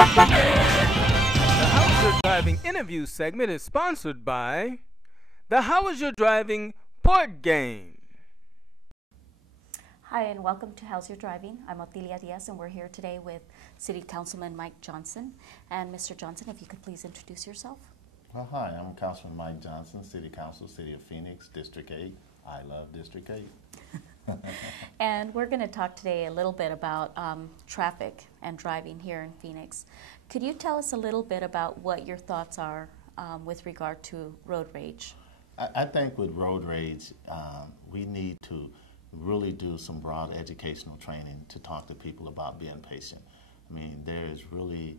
The How Is Your Driving interview segment is sponsored by the How Is Your Driving board game. Hi, and welcome to How's Your Driving. I'm Otilia Diaz, and we're here today with City Councilman Mike Johnson. And Mr. Johnson, if you could please introduce yourself. Well, hi, I'm Councilman Mike Johnson, City Council, City of Phoenix, District 8. I love District 8. And we're going to talk today a little bit about traffic and driving here in Phoenix. Could you tell us a little bit about what your thoughts are with regard to road rage? I think with road rage, we need to really do some broad educational training to talk to people about being patient. I mean, there is really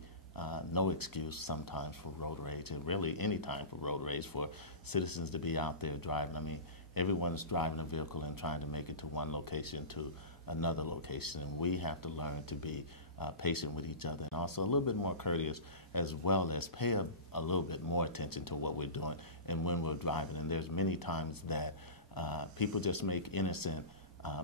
no excuse sometimes for road rage, and really any time for road rage for citizens to be out there driving. I mean, everyone's driving a vehicle and trying to make it to one location to another location, and we have to learn to be patient with each other and also a little bit more courteous, as well as pay a little bit more attention to what we're doing and when we're driving. And there's many times that people just make innocent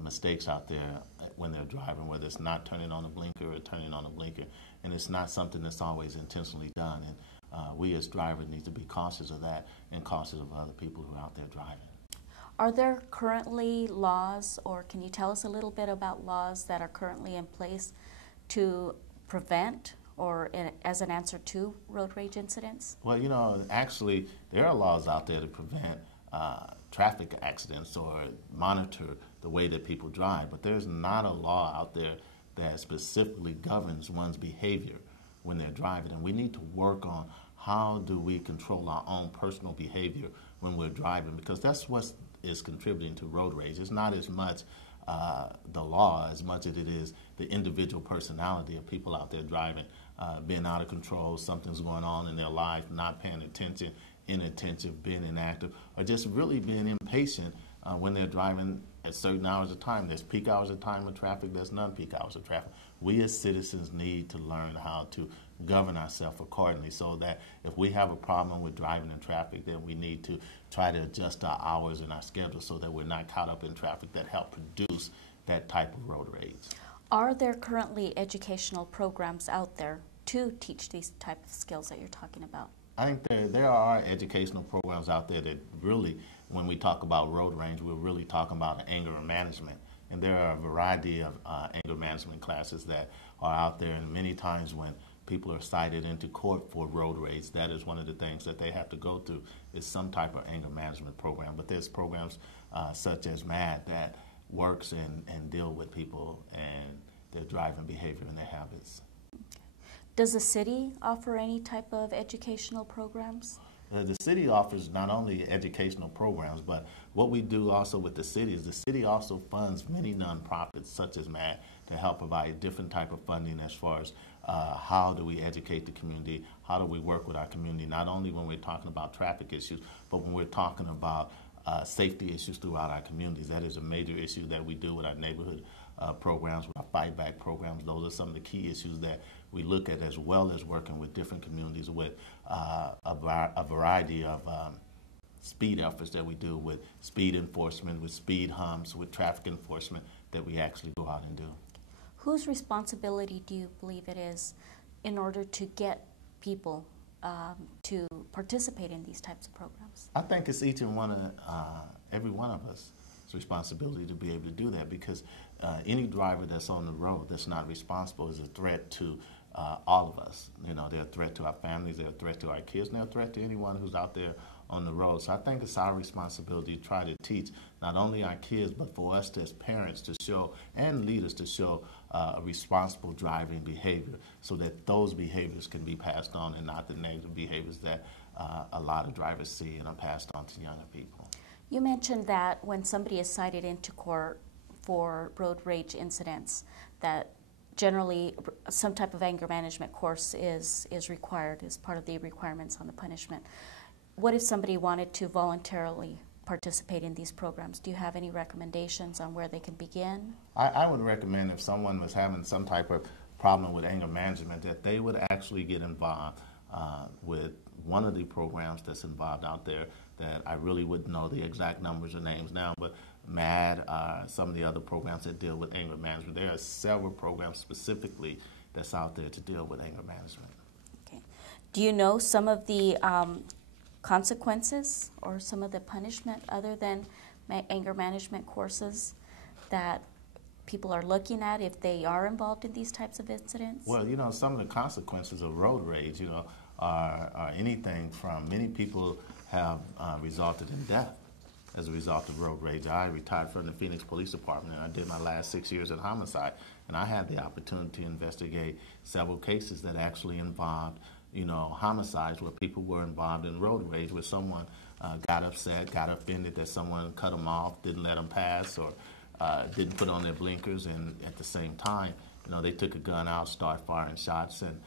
mistakes out there when they're driving, whether it's not turning on a blinker or turning on a blinker, and it's not something that's always intentionally done. And we as drivers need to be cautious of that and cautious of other people who are out there driving. Are there currently laws, or can you tell us a little bit about laws that are currently in place to prevent or as an answer to road rage incidents? Well, you know, actually, there are laws out there to prevent traffic accidents or monitor the way that people drive, but there's not a law out there that specifically governs one's behavior when they're driving. And we need to work on how do we control our own personal behavior when we're driving, because that's what is contributing to road rage. It's not as much the law as much as it is the individual personality of people out there driving, being out of control, something's going on in their life, not paying attention, inattentive, being inactive, or just really being impatient when they're driving at certain hours of time. There's peak hours of time of traffic, there's non-peak hours of traffic. We as citizens need to learn how to govern ourselves accordingly, so that if we have a problem with driving in traffic, then we need to try to adjust our hours and our schedule so that we're not caught up in traffic that help produce that type of road rage. Are there currently educational programs out there to teach these type of skills that you're talking about? I think there are educational programs out there that really, when we talk about road rage, we're really talking about anger management. And there are a variety of anger management classes that are out there, and many times when people are cited into court for road rage, that is one of the things that they have to go through, is some type of anger management program. But there's programs such as MAD that works and deal with people and their driving behavior and their habits. Does the city offer any type of educational programs? The city offers not only educational programs, but what we do also with the city is the city also funds many nonprofits such as MAD to help provide different type of funding as far as how do we educate the community, how do we work with our community, not only when we're talking about traffic issues, but when we're talking about safety issues throughout our communities. That is a major issue that we do with our neighborhood programs, with our fight back programs. Those are some of the key issues that we look at, as well as working with different communities with a variety of speed efforts that we do with speed enforcement, with speed humps, with traffic enforcement that we actually go out and do. Whose responsibility do you believe it is in order to get people to participate in these types of programs? I think it's each and every one of us' responsibility to be able to do that, because any driver that's on the road that's not responsible is a threat to all of us. You know, they're a threat to our families, they're a threat to our kids, and they're a threat to anyone who's out there on the road. So I think it's our responsibility to try to teach not only our kids, but for us as parents to show, and leaders to show a responsible driving behavior, so that those behaviors can be passed on and not the negative behaviors that a lot of drivers see and are passed on to younger people. You mentioned that when somebody is cited into court for road rage incidents, that generally some type of anger management course is required as part of the requirements on the punishment. What if somebody wanted to voluntarily participate in these programs? Do you have any recommendations on where they can begin? I would recommend, if someone was having some type of problem with anger management, that they would actually get involved with one of the programs that's involved out there, that I really wouldn't know the exact numbers or names now, but MAD, some of the other programs that deal with anger management. There are several programs specifically that's out there to deal with anger management. Okay. Do you know some of the consequences or some of the punishment other than anger management courses that people are looking at if they are involved in these types of incidents? Well, some of the consequences of road rage, are anything from many people have resulted in death as a result of road rage. I retired from the Phoenix Police Department, and I did my last 6 years in homicide, and I had the opportunity to investigate several cases that actually involved homicides where people were involved in road rage, where someone got upset, got offended that someone cut them off, didn't let them pass, or didn't put on their blinkers, and at the same time, they took a gun out, start firing shots, and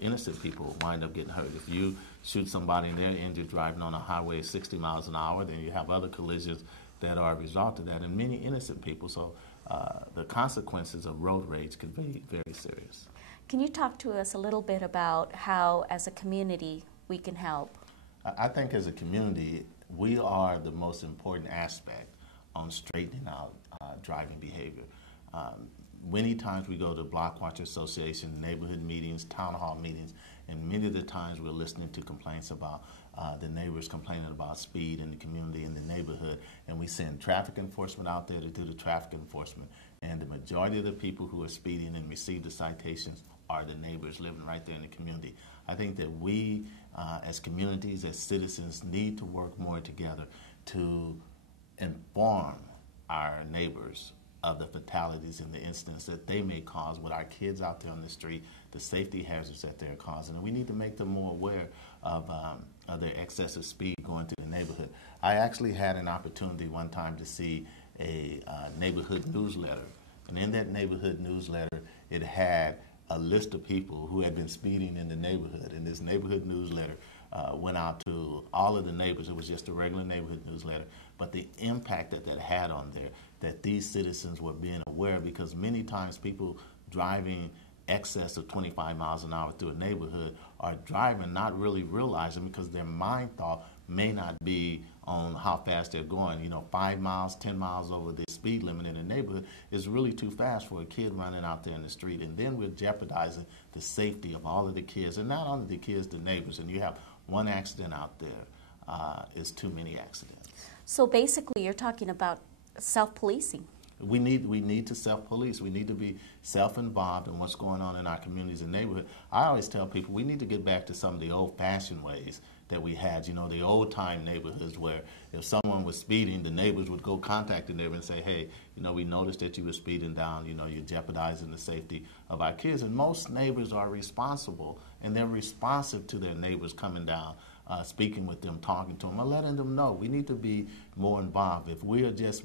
innocent people wind up getting hurt. If you shoot somebody and they're injured driving on a highway at 60 miles an hour, then you have other collisions that are a result of that, and many innocent people. So the consequences of road rage can be very serious. Can you talk to us a little bit about how, as a community, we can help? I think as a community, we are the most important aspect on straightening out driving behavior. Many times we go to Block Watcher Association, neighborhood meetings, town hall meetings, and many of the times we're listening to complaints about the neighbors complaining about speed in the community, in the neighborhood, and we send traffic enforcement out there to do the traffic enforcement. And the majority of the people who are speeding and receive the citations are the neighbors living right there in the community. I think that we, as communities, as citizens, need to work more together to inform our neighbors of the fatalities and the incidents that they may cause with our kids out there on the street, the safety hazards that they're causing. And we need to make them more aware of their excessive speed going through the neighborhood. I actually had an opportunity one time to see a neighborhood newsletter. And in that neighborhood newsletter, it had a list of people who had been speeding in the neighborhood. And this neighborhood newsletter went out to all of the neighbors. It was just a regular neighborhood newsletter. But the impact that had on there, that these citizens were being aware, because many times people driving excess of 25 miles an hour through a neighborhood are driving not really realizing, because their mind thought may not be on how fast they're going. 5 miles, 10 miles over the speed limit in a neighborhood is really too fast for a kid running out there in the street. And then we're jeopardizing the safety of all of the kids, and not only the kids, the neighbors. And you have one accident out there is too many accidents. So basically you're talking about self-policing. We need to self-police. We need to be self-involved in what's going on in our communities and neighborhood. I always tell people we need to get back to some of the old-fashioned ways that we had, the old-time neighborhoods where if someone was speeding, the neighbors would go contact the neighbor and say, hey, we noticed that you were speeding down, you're jeopardizing the safety of our kids. And most neighbors are responsible, and they're responsive to their neighbors coming down, speaking with them, talking to them, or letting them know. We need to be more involved. If we are just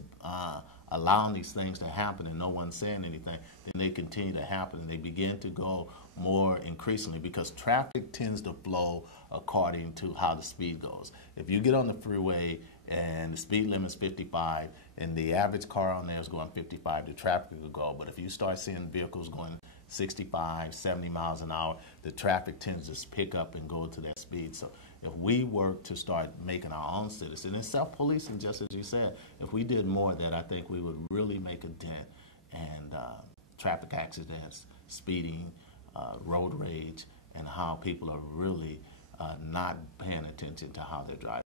allowing these things to happen and no one's saying anything, then they continue to happen, and they begin to go more increasingly, because traffic tends to flow according to how the speed goes. If you get on the freeway and the speed limit is 55 and the average car on there is going 55, the traffic will go. But if you start seeing vehicles going 65, 70 miles an hour, the traffic tends to pick up and go to that speed. So if we work to start making our own citizens, and self-policing, just as you said, if we did more of that, I think we would really make a dent in traffic accidents, speeding, road rage, and how people are really not paying attention to how they're driving.